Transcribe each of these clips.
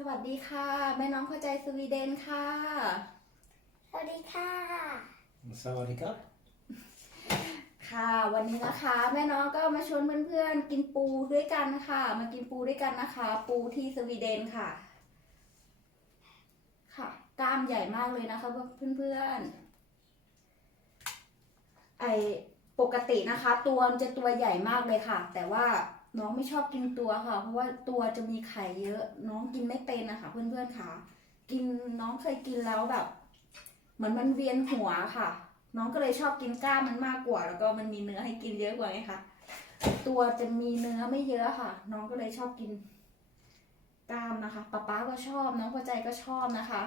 สวัสดีค่ะ แม่น้องเข้าใจสวีเดนค่ะ สวัสดีค่ะ Sawadika. ค่ะวันนี้นะคะ แม่น้องก็มาชวนเพื่อนๆ กินปูด้วยกันค่ะ มากินปูด้วยกันนะคะ ปูที่สวีเดนค่ะ ค่ะกล้ามใหญ่มากเลยนะคะเพื่อนๆไอ ปกตินะคะ ตัวมันจะตัวใหญ่มากเลยค่ะ แต่ว่าน้องไม่ชอบกินตัวค่ะ เพราะว่าตัวจะมีไข่เยอะ น้องกินไม่เป็นนะคะเพื่อนๆค่ะ กินน้องเคยกินแล้วแบบ เหมือนมันเวียนหัวค่ะ น้องก็เลยชอบกินกล้ามมันมากกว่า แล้วก็มันมีเนื้อให้กินเยอะกว่าไงคะตัวจะมีเนื้อไม่เยอะค่ะ น้องก็เลยชอบกินกล้ามนะคะป๊าป๊าก็ชอบ น้องพอใจก็ชอบนะคะ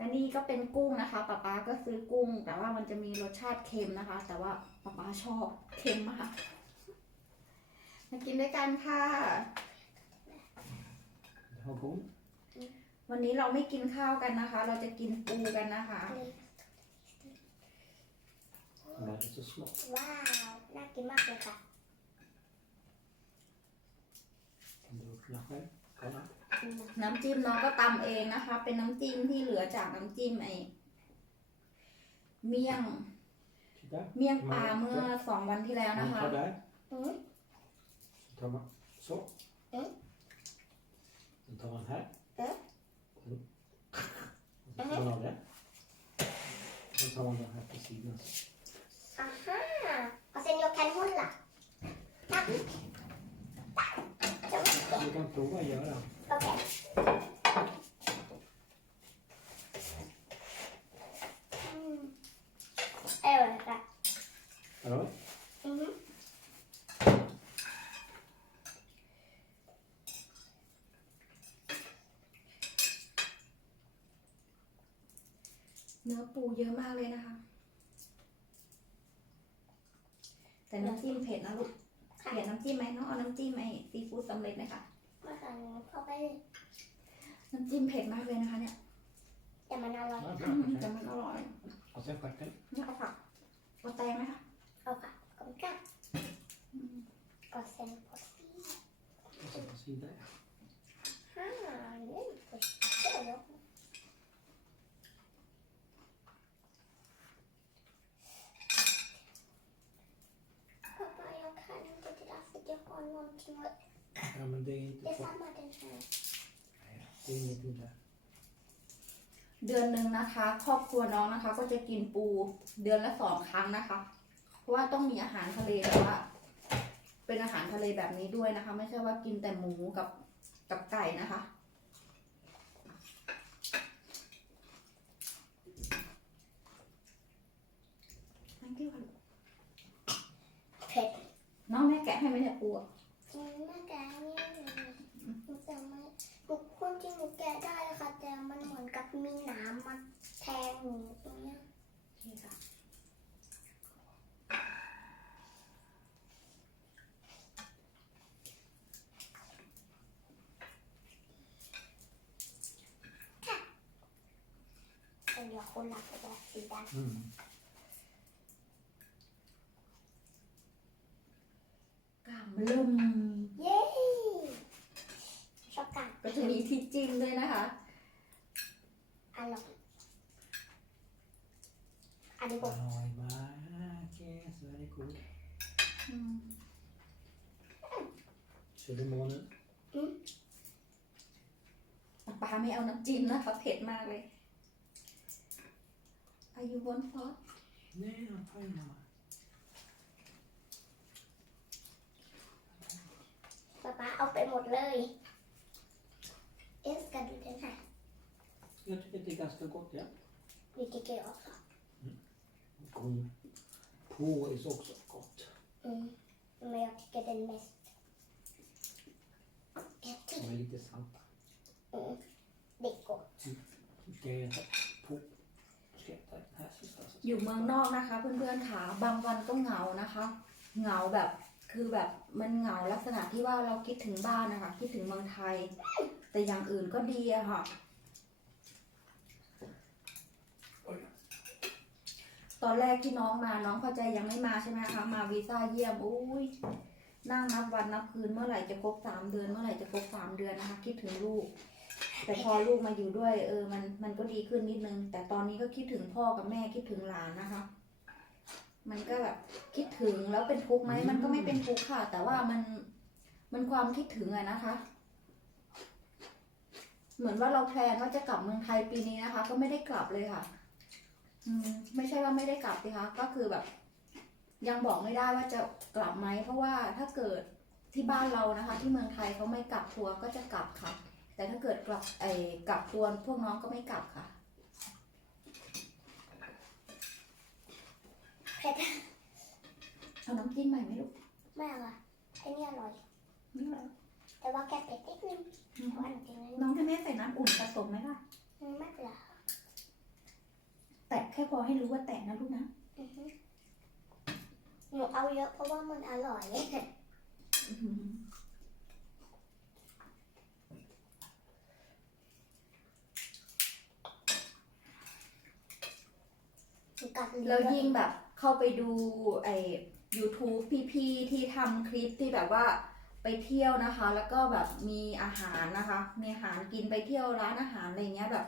และนี่ก็เป็นกุ้งนะคะป๊าป๊าก็ซื้อกุ้ง แต่ว่ามันจะมีรสชาติเค็มนะคะ แต่ว่าป๊าป๊าชอบเค็มมากมากินด้วยกันค่ะ Ha på. วันนี้เราไม่กินข้าวกันนะคะ เราจะกินปูกันนะคะ Den är så små. ว้าว น่ากินมากเลยค่ะ Kan du öppna själv? Kolla. น้ำจิ้มน้องก็ตำเองนะคะ เป็นน้ำจิ้มที่เหลือจากน้ำจิ้มไอเมี่ยง Titta. เมี่ยงปลาเมื่อสองวันที่แล้ว Man นะคะ tar där. อืม Så tar man så. Mm. Sen tar man här. Mm. Och så tar man av det. Och så tar man den här på sidan. อ่าฮะ och sen jag kan hålla. Tack. Du kan prova att göra. Okej. Mm. Jag vet det. Ja. Mhm. เนื้อปูเยอะมากเลยนะคะ แต่น้ำจิ้มเผ็ดนะลูกเผ็ดน้ำจิ้มไหมน้องเอาน้ำจิ้มไอซีฟู้ดสำเร็จไหมคะมาค่ะ นูเข้าไปน้ำจิ้มเผ็ดมากเลยนะคะเนี่ย แต่มันอร่อย ja อืม bra. แต่มันอร่อย Och sen stjärten. นี่เอาผักเอาแตงไหมคะเอาค่ะขอบคุณค่ะ och sen på sidan. Och sen på sidan. Ah, nu förstår jag. Pappa, jag kan inte det där för jag har någonting att... Ja men det är inte Det är så. samma den här. Nej, Det är ingenting där. เดือนหนึ่งนะคะ ครอบครัวน้องนะคะ ก็จะกินปูเดือนละสองครั้งนะคะ เพราะว่าต้องมีอาหารทะเลแต่ว่าเป็นอาหารทะเลแบบนี้ด้วยนะคะ ไม่ใช่ว่ากินแต่หมูกับกับไก่นะคะ Thank you ค่ะเผ็ดน้องแม่แกะให้ไหมเนี่ยปูอะ อืมแม่แกะเนี่ยหนูจะไม่ หนูคนจริงหนูแกะได้ค่ะแต่มันเหมือนกับมีหนามมาแทงหนูตรงเนี้ยโอเคค่ะแต่เดี๋ยวคนหลับไปแบบสีด Mm. กล้ามเริ่มำเย้ชอบกัน ก็จะมี ที่จิ้มด้วยนะคะ อร่อย อันนี้บอก Oj, Mark. Yes, very good. อืม Ser du månen? ปลาไม่เอาน้ำจิ้มนะคะเผ็ดมากเลยอายุวนฟอส Nej, han tar ju mamma. ป๊าป๊าเอาไปหมดเลย เอสกันดู den här Jag tycker det är ganska gott, ja. det tycker jag också Kom på är också gott. mm. men jag tycker den mest jag De tycker är lite salta. mm. det är gott Ska jag äta på? Ska jag äta den här sista? så- อยู่เมืองนอกนะคะ เพื่อนๆค่ะบางวันก็เหงานะคะ เหงาแบบคือแบบมันเหงาลักษณะที่ว่าเราคิดถึงบ้านนะคะ คิดถึงเมืองไทย แต่อย่างอื่นก็ดีอะค่ะ Oj. ตอนแรกที่น้องมาน้องเข้าใจยังไม่มาใช่ไหมคะ มาวีซ่าเยี่ยมอุ้ยนั่งนับวันนับคืนเมื่อไหร่จะครบสามเดือนเมื่อไหร่จะครบสามเดือนนะคะ คิดถึงลูก แต่พอลูกมาอยู่ด้วย เออมันมันก็ดีขึ้นนิดนึง แต่ตอนนี้ก็คิดถึงพ่อกับแม่คิดถึงหลานนะคะ มันก็แบบคิดถึงแล้วเป็นทุกข์ไหมมันก็ไม่เป็นทุกข์ค่ะ แต่ว่ามันมันความคิดถึงอะนะคะ เหมือนว่าเราแพลนว่าจะกลับเมืองไทยปีนี้นะคะ ก็ไม่ได้กลับเลยค่ะ อืม ไม่ใช่ว่าไม่ได้กลับสิคะก็คือแบบ ยังบอกไม่ได้ว่าจะกลับไหมเพราะว่าถ้าเกิดที่บ้านเรานะคะ ที่เมืองไทยเขาไม่กลับทัวร์ก็จะกลับค่ะ แต่ถ้าเกิดกลับไอ้กลับตัวพวกน้องก็ไม่กลับค่ะเผ็ดเอาน้ำจิ้มใหม่ไหมลูกไม่เอาอะไอ้นี่อร่อยไม่เป็นไร แต่ว่าแกเผ็ดนิดนึงแต่ว่าหนูกินแล้วน้องให้แม่ใส่น้ำอุ่นผสมไหมล่ะ ไม่เป็นไรแตะแค่พอให้รู้ว่าแตะนะลูกนะอือฮึหนูเอาเยอะเพราะว่ามันอร่อยอื้อหือหนูกัดลิ้นแล้วยิ่งแบบเข้าไปดูไอ้ YouTube พี่ๆที่ทำคลิปที่แบบว่า ไปเที่ยวนะคะ แล้วก็แบบมีอาหารนะคะ มีอาหารกินไปเที่ยวร้านอาหารอะไรเงี้ยแบบ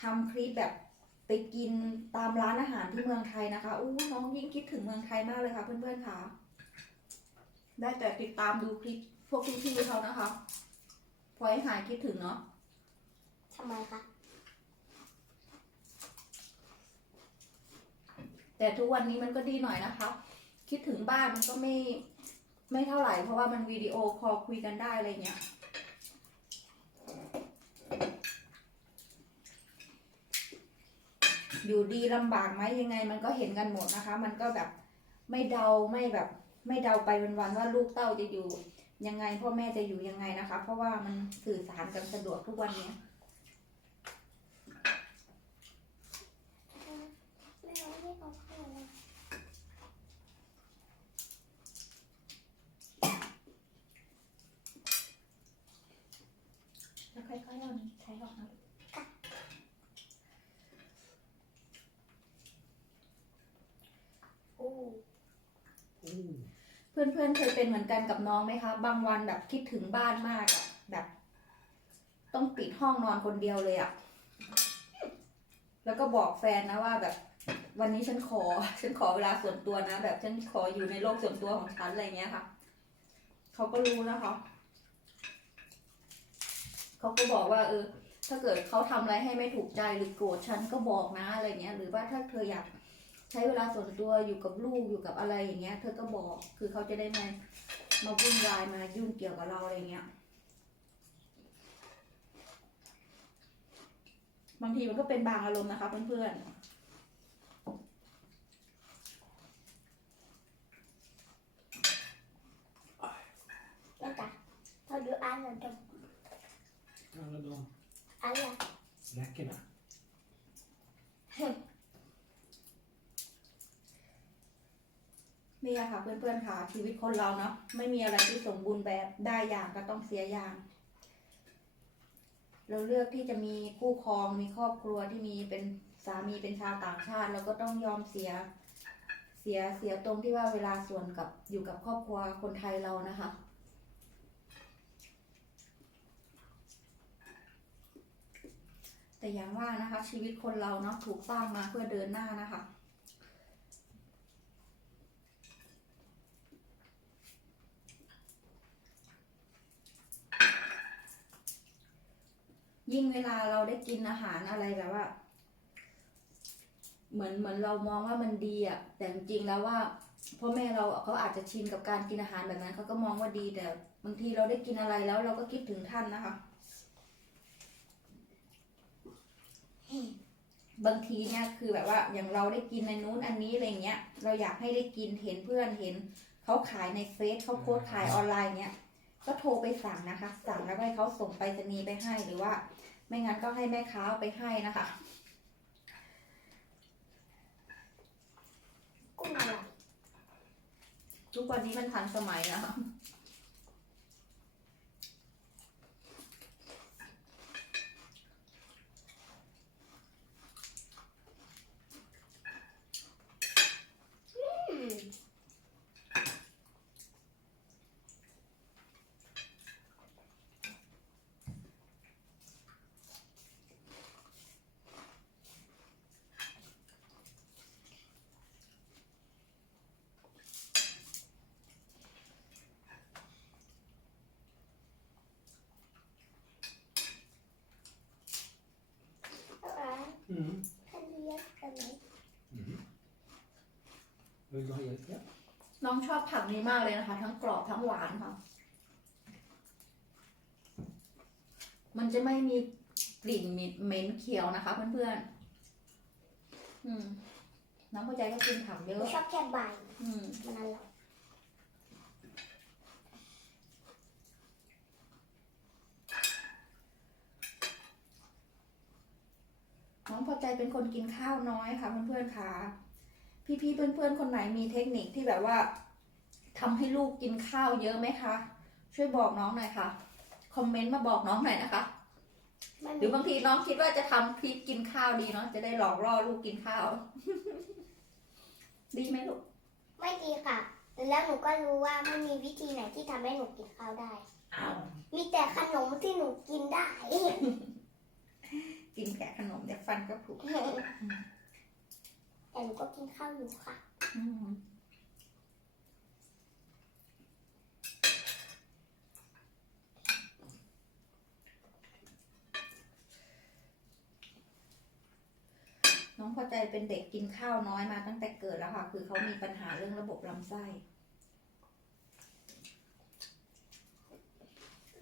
ทำคลิปแบบไปกินตามร้านอาหารที่เมืองไทยนะคะอู้น้องยิ่งคิดถึงเมืองไทยมากเลยค่ะเพื่อนๆค่ะ ได้แต่ติดตามดูคลิปพวกพี่ๆเขานะคะพอให้หายคิดถึงเนาะทำไมคะแต่ทุกวันนี้มันก็ดีหน่อยนะคะ คิดถึงบ้านมันก็ไม่ ไม่เท่าไหร่เพราะว่ามันวิดีโอคอลคุยกันได้อะไรเงี้ยอยู่ดีลำบากไหมยังไง มันก็เห็นกันหมดนะคะ มันก็แบบไม่เดาไม่แบบ ไม่เดาไปวันๆว่าลูกเต้าจะอยู่ยังไงพ่อแม่จะอยู่ยังไงนะคะ เพราะว่ามันสื่อสารกันสะดวกทุกวันเนี้ไม่เอาไม่เอาข้าวเลย แล้วค่อยๆเอานี้ใช้ออกนะอู้ Ooh. เพื่อนๆเคยเป็นเหมือนกันกับน้องไหมคะ บางวันแบบคิดถึงบ้านมากอะแบบ ต้องปิดห้องนอนคนเดียวเลยอะแล้วก็บอกแฟนนะว่าแบบ วันนี้ฉันขอ ฉันขอเวลาส่วนตัวนะ แบบฉันขออยู่ในโลกส่วนตัวของฉันอะไรเงี้ยค่ะ เขาก็รู้นะคะ เขาก็บอกว่าเออ ถ้าเกิดเขาทำอะไรให้ไม่ถูกใจหรือโกรธฉันก็บอกนะอะไรเงี้ย หรือว่าถ้าเธออยากใช้เวลาส่วนตัวอยู่กับลูกอยู่กับอะไรอย่างเงี้ย เธอก็บอก คือเขาจะได้มามาวุ่นวายมายุ่งเกี่ยวกับเราอะไรเงี้ย บางทีมันก็เป็นบางอารมณ์นะคะเพื่อนแล้วจ้ะเรา ดูอันหนึ่งกัน Alla de อันละ läckerna. ๆนี่อะค่ะเพื่อนๆค่ะชีวิตคนเราเนาะไม่มีอะไรที่สมบูรณ์แบบได้อย่างก็ต้องเสียอย่าง เราเลือกที่จะมีคู่ครองมีครอบครัวที่มีเป็นสามีเป็นชาวต่างชาติ เราก็ต้องยอมเสียเสียเสียตรงที่ว่าเวลาส่วนกับอยู่กับครอบครัวคนไทยเรานะคะ แต่อย่างว่านะคะ ชีวิตคนเราเนาะถูกสร้างมาเพื่อเดินหน้านะคะยิ่งเวลาเราได้กินอาหารอะไรแบบว่า เหมือนเหมือนเรามองว่ามันดีอะแต่จริงแล้วว่าพ่อแม่เราเขาอาจจะชินกับการกินอาหารแบบนั้นเขาก็มองว่าดีแต่บางทีเราได้กินอะไรแล้วเราก็คิดถึงท่านนะคะ บางทีเนี่ยคือแบบว่าอย่างเราได้กินในนู้นอันนี้อะไรเงี้ย เราอยากให้ได้กินเห็นเพื่อนเห็นเขาขายในเฟซเขาโพสต์ขายออนไลน์เนี้ยก็โทรไปสั่งนะคะ สั่งแล้วก็ให้เขาส่งไปรษณีย์ไปให้หรือว่า ไม่งั้นก็ให้แม่ค้าเอาไปให้นะคะกุ้งอะไรทุกวันนี้มันทันสมัยนะคะ Mm. ท่านเรียกกันไหม Mm. Vill du ha hjälp? Ja. น้องชอบผักนี้มากเลยนะคะ ทั้งกรอบทั้งหวานค่ะ มันจะไม่มีกลิ่นเหม็นเขียวนะคะ เพื่อนๆอืม น้องเข้าใจก็กินผักเยหนูอะชอบแค่ใบอืมมันอร่อย น้องพอ ใจเป็นคนกินข้าวน้อยค่ะเพื่อนๆค่ะ พี่ๆเพื่อนๆคนไหนมีเทคนิคที่แบบว่าทำให้ลูกกินข้าวเยอะไหมคะ ช่วยบอกน้องหน่อยค่ะ คอมเมนต์มาบอกน้องหน่อยนะคะมันหรือบางทีน้องคิดว่าจะทำคลิปกินข้าวดีเนาะจะได้หลอกล่อลูกกินข้าว ดีไหมลูก ไม่ดีค่ะ แล้วหนูก็รู้ว่าไม่มีวิธีไหนที่ทำให้หนูกินข้าวได้อ้าวมีแต่ขนมที่หนูกินได้ กินแค่ขนมแต่ฟันก็ผุแต่หนูก็กินข้าวอยู่ค่ะ อืมน้องพอใจเป็นเด็กกินข้าวน้อยมาตั้งแต่เกิดแล้วค่ะ คือเขามีปัญหาเรื่องระบบลำไส้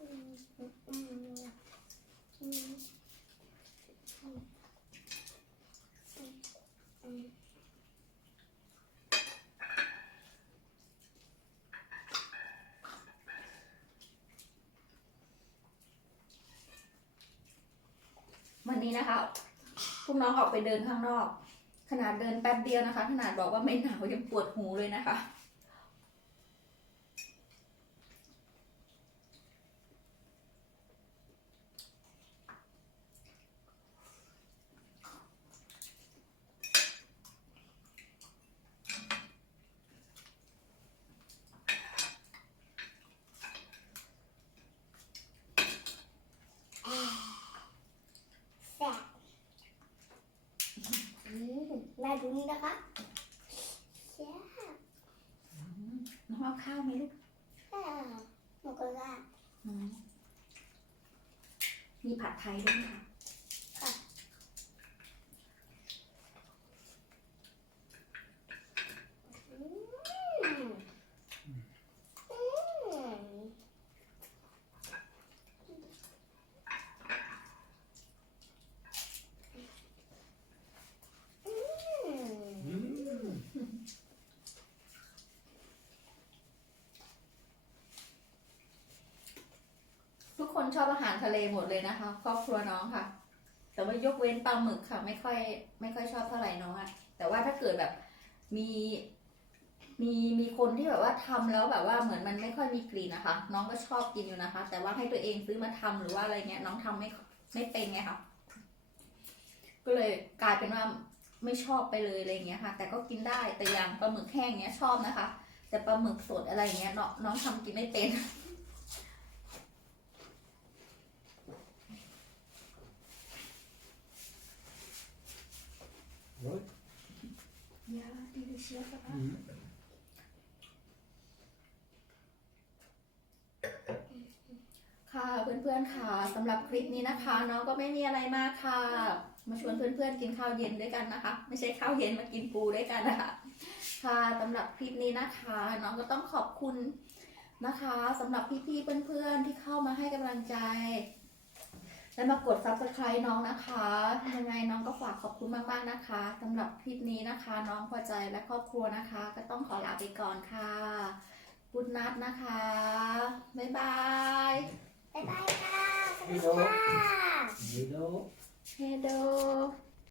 อืมอืมอืมอืมอืม วันนี้นะคะพวกน้องออกไปเดินข้างนอก ขนาดเดินแป๊บเดียวนะคะ ขนาดบอกว่าไม่หนาวยังปวดหูเลยนะคะ แซ่บอื มแม่ดูนี่นะคะแซ่บน้องเอาข้าวไหมลูกแซ่บหนูก็ว่าอืมมีผัดไทยด้วยค่ะ อืมอืมอืม Mm. ทุกคน ชอบอาหารทะเลหมดเลยนะคะ ครอบครัวน้องค่ะ แต่ว่ายกเว้นปลาหมึกค่ะ ไม่ค่อย ไม่ค่อยชอบเท่าไหร่น้องอะแต่ว่าถ้าเกิดแบบมีมีมีคนที่แบบว่าทำแล้วแบบว่าเหมือนมันไม่ค่อยมีกลิ่นนะคะ น้องก็ชอบกินอยู่นะคะ แต่ว่าให้ตัวเองซื้อมาทำหรือว่าอะไรเงี้ย น้องทำไม่ไม่เป็นไงคะก็เลยกลายเป็นว่าไม่ชอบไปเลยอะไรเงี้ยค่ะ แต่ก็กินได้แต่อย่างปลาหมึกแห้งเนี้ยชอบนะคะ แต่ปลาหมึกสดอะไรเงี้ยน้องน้องทำกินไม่เป็น Right. ยาดีเชียส Mm. ค่ะเพื่อนๆค่ะสำหรับคลิปนี้นะคะน้องก็ไม่มีอะไรมากค่ะ มาชวนเพื่อนๆกินข้าวเย็นด้วยกันนะคะ ไม่ใช่ข้าวเย็นมากินปูด้วยกันนะคะค่ะสำหรับคลิปนี้นะคะ น้องก็ต้องขอบคุณนะคะสำหรับพี่ๆเพื่อนๆที่เข้ามาให้กำลังใจ และมากด subscribe น้องนะคะยังไงน้องก็ฝากขอบคุณมากๆนะคะสำหรับคลิปนี้นะคะ น้องพอใจและครอบครัวนะคะ ก็ต้องขอลาไปก่อนค่ะกุดนัดนะคะ บ๊ายบาย บ๊ายบายค่ะสวัสดีค่ะ Hej då. Hej då!